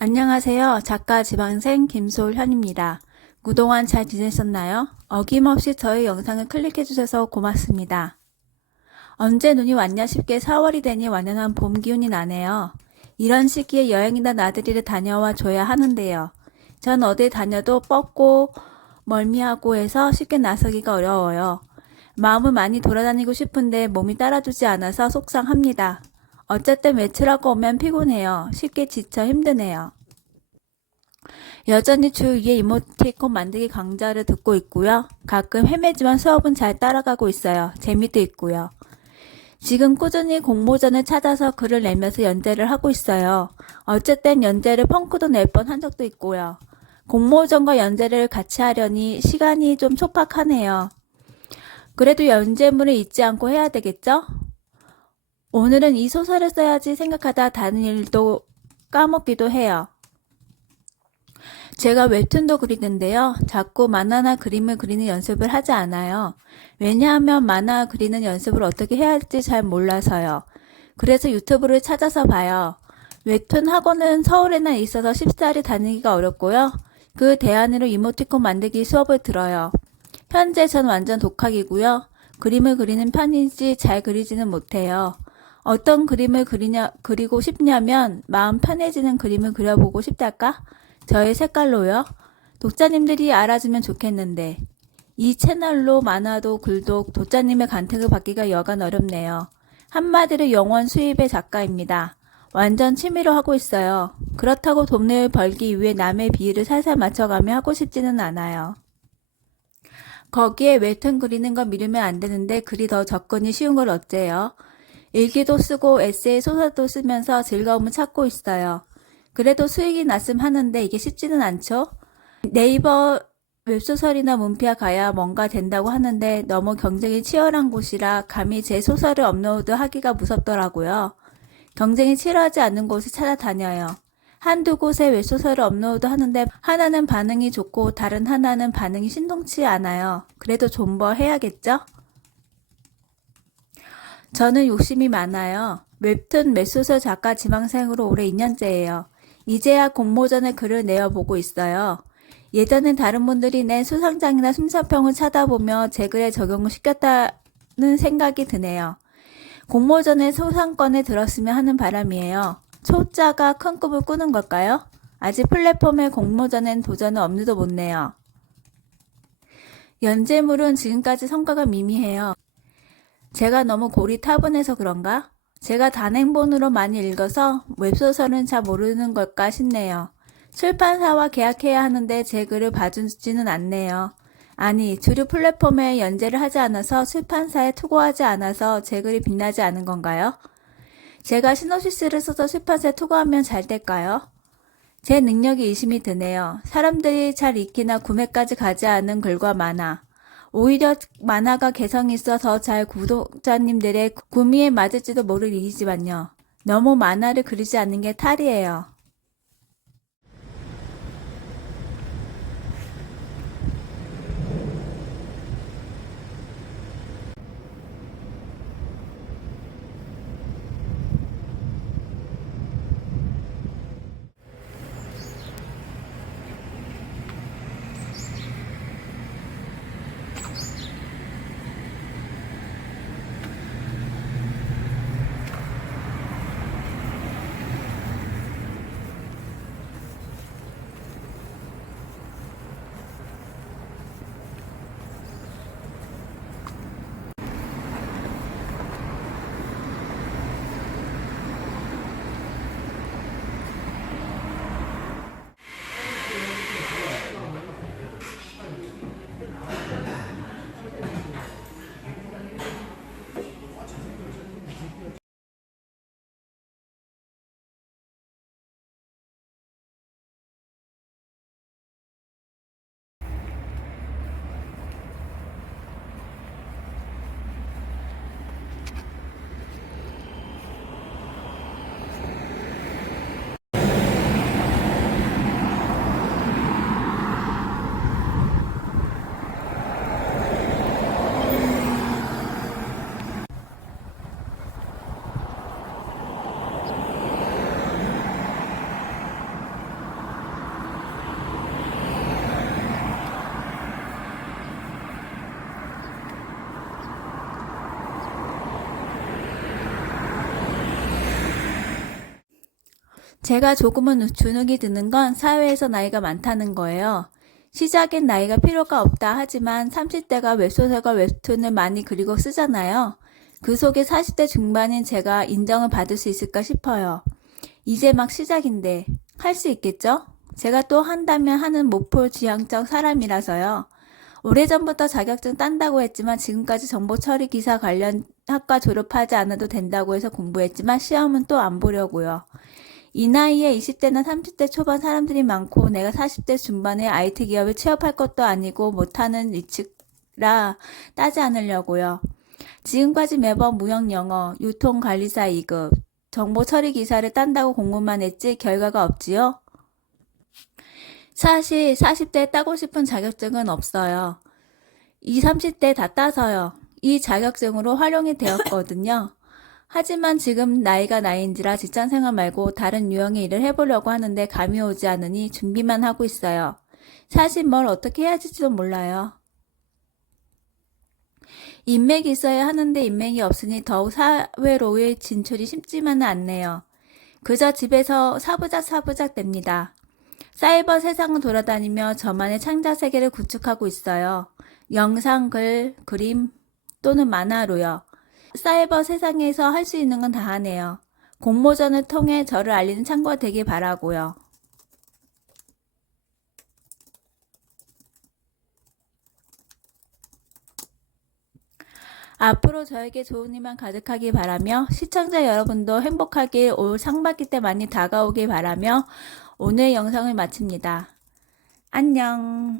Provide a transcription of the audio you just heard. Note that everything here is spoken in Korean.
안녕하세요. 작가 지방생 김솔현입니다. 그동안 잘 지내셨나요? 어김없이 저희 영상을 클릭해주셔서 고맙습니다. 언제 눈이 왔냐 싶게 4월이 되니 완연한 봄 기운이 나네요. 이런 시기에 여행이나 나들이를 다녀와 줘야 하는데요. 전 어디 다녀도 뻗고 멀미하고 해서 쉽게 나서기가 어려워요. 마음은 많이 돌아다니고 싶은데 몸이 따라주지 않아서 속상합니다. 어쨌든 외출하고 오면 피곤해요. 쉽게 지쳐 힘드네요. 여전히 주 2의 이모티콘 만들기 강좌를 듣고 있고요. 가끔 헤매지만 수업은 잘 따라가고 있어요. 재미도 있고요. 지금 꾸준히 공모전을 찾아서 글을 내면서 연재를 하고 있어요. 어쨌든 연재를 펑크도 낼 뻔 한 적도 있고요. 공모전과 연재를 같이 하려니 시간이 좀 촉박하네요. 그래도 연재물을 잊지 않고 해야 되겠죠? 오늘은 이 소설을 써야지 생각하다 다른 일도 까먹기도 해요. 제가 웹툰도 그리는데요. 자꾸 만화나 그림을 그리는 연습을 하지 않아요. 왜냐하면 만화 그리는 연습을 어떻게 해야 할지 잘 몰라서요. 그래서 유튜브를 찾아서 봐요. 웹툰 학원은 서울에나 있어서 쉽사리 다니기가 어렵고요. 그 대안으로 이모티콘 만들기 수업을 들어요. 현재 전 완전 독학이고요. 그림을 그리는 편이지 잘 그리지는 못해요. 어떤 그림을 그리냐, 그리고 싶냐면 마음 편해지는 그림을 그려보고 싶달까? 저의 색깔로요. 독자님들이 알아주면 좋겠는데 이 채널로 만화도 글도 독자님의 간택을 받기가 여간 어렵네요. 한마디로 영원 수입의 작가입니다. 완전 취미로 하고 있어요. 그렇다고 돈을 벌기 위해 남의 비위를 살살 맞춰가며 하고 싶지는 않아요. 거기에 웹툰 그리는 거 미루면 안 되는데 글이 더 접근이 쉬운 걸 어째요? 일기도 쓰고 에세이 소설도 쓰면서 즐거움을 찾고 있어요. 그래도 수익이 났음 하는데 이게 쉽지는 않죠? 네이버 웹소설이나 문피아 가야 뭔가 된다고 하는데 너무 경쟁이 치열한 곳이라 감히 제 소설을 업로드 하기가 무섭더라고요. 경쟁이 치열하지 않은 곳을 찾아다녀요. 한두 곳에 웹소설을 업로드 하는데 하나는 반응이 좋고 다른 하나는 반응이 신동치 않아요. 그래도 존버 해야겠죠? 저는 욕심이 많아요. 웹툰 웹소설 작가 지망생으로 올해 2년째예요. 이제야 공모전에 글을 내어보고 있어요. 예전엔 다른 분들이 낸 수상장이나 심사평을 찾아보며 제 글에 적용을 시켰다는 생각이 드네요. 공모전에 소상권에 들었으면 하는 바람이에요. 초자가 큰 꿈을 꾸는 걸까요? 아직 플랫폼의 공모전엔 도전은 엄두도 못 내요. 연재물은 지금까지 성과가 미미해요. 제가 너무 골이 타분해서 그런가? 제가 단행본으로 많이 읽어서 웹소설은 잘 모르는 걸까 싶네요. 출판사와 계약해야 하는데 제 글을 봐주지는 않네요. 아니, 주류 플랫폼에 연재를 하지 않아서 출판사에 투고하지 않아서 제 글이 빛나지 않은 건가요? 제가 시놉시스를 써서 출판사에 투고하면 잘 될까요? 제 능력이 의심이 드네요. 사람들이 잘 읽기나 구매까지 가지 않은 글과 만화. 오히려 만화가 개성이 있어서 잘 구독자님들의 구미에 맞을지도 모를 일이지만요. 너무 만화를 그리지 않는 게 탈이에요. 제가 조금은 주눅이 드는 건 사회에서 나이가 많다는 거예요. 시작엔 나이가 필요가 없다 하지만 30대가 웹소설과 웹툰을 많이 그리고 쓰잖아요. 그 속에 40대 중반인 제가 인정을 받을 수 있을까 싶어요. 이제 막 시작인데 할 수 있겠죠? 제가 또 한다면 하는 목표 지향적 사람이라서요. 오래전부터 자격증 딴다고 했지만 지금까지 정보 처리 기사 관련 학과 졸업하지 않아도 된다고 해서 공부했지만 시험은 또 안 보려고요. 이 나이에 20대나 30대 초반 사람들이 많고 내가 40대 중반에 IT 기업에 취업할 것도 아니고 못하는 위치라 따지 않으려고요. 지금까지 매번 무역 영어, 유통 관리사 2급, 정보 처리 기사를 딴다고 공부만 했지 결과가 없지요? 사실 40대에 따고 싶은 자격증은 없어요. 20, 30대 다 따서요. 이 자격증으로 활용이 되었거든요. 하지만 지금 나이가 나이인지라 직장 생활 말고 다른 유형의 일을 해보려고 하는데 감이 오지 않으니 준비만 하고 있어요. 사실 뭘 어떻게 해야 할지도 몰라요. 인맥이 있어야 하는데 인맥이 없으니 더욱 사회로의 진출이 쉽지만은 않네요. 그저 집에서 사부작 사부작 됩니다. 사이버 세상을 돌아다니며 저만의 창작 세계를 구축하고 있어요. 영상, 글, 그림 또는 만화로요. 사이버 세상에서 할 수 있는 건 다 하네요. 공모전을 통해 저를 알리는 창구가 되길 바라고요. 앞으로 저에게 좋은 일만 가득하길 바라며 시청자 여러분도 행복하길 올 상반기 때 많이 다가오길 바라며 오늘 영상을 마칩니다. 안녕.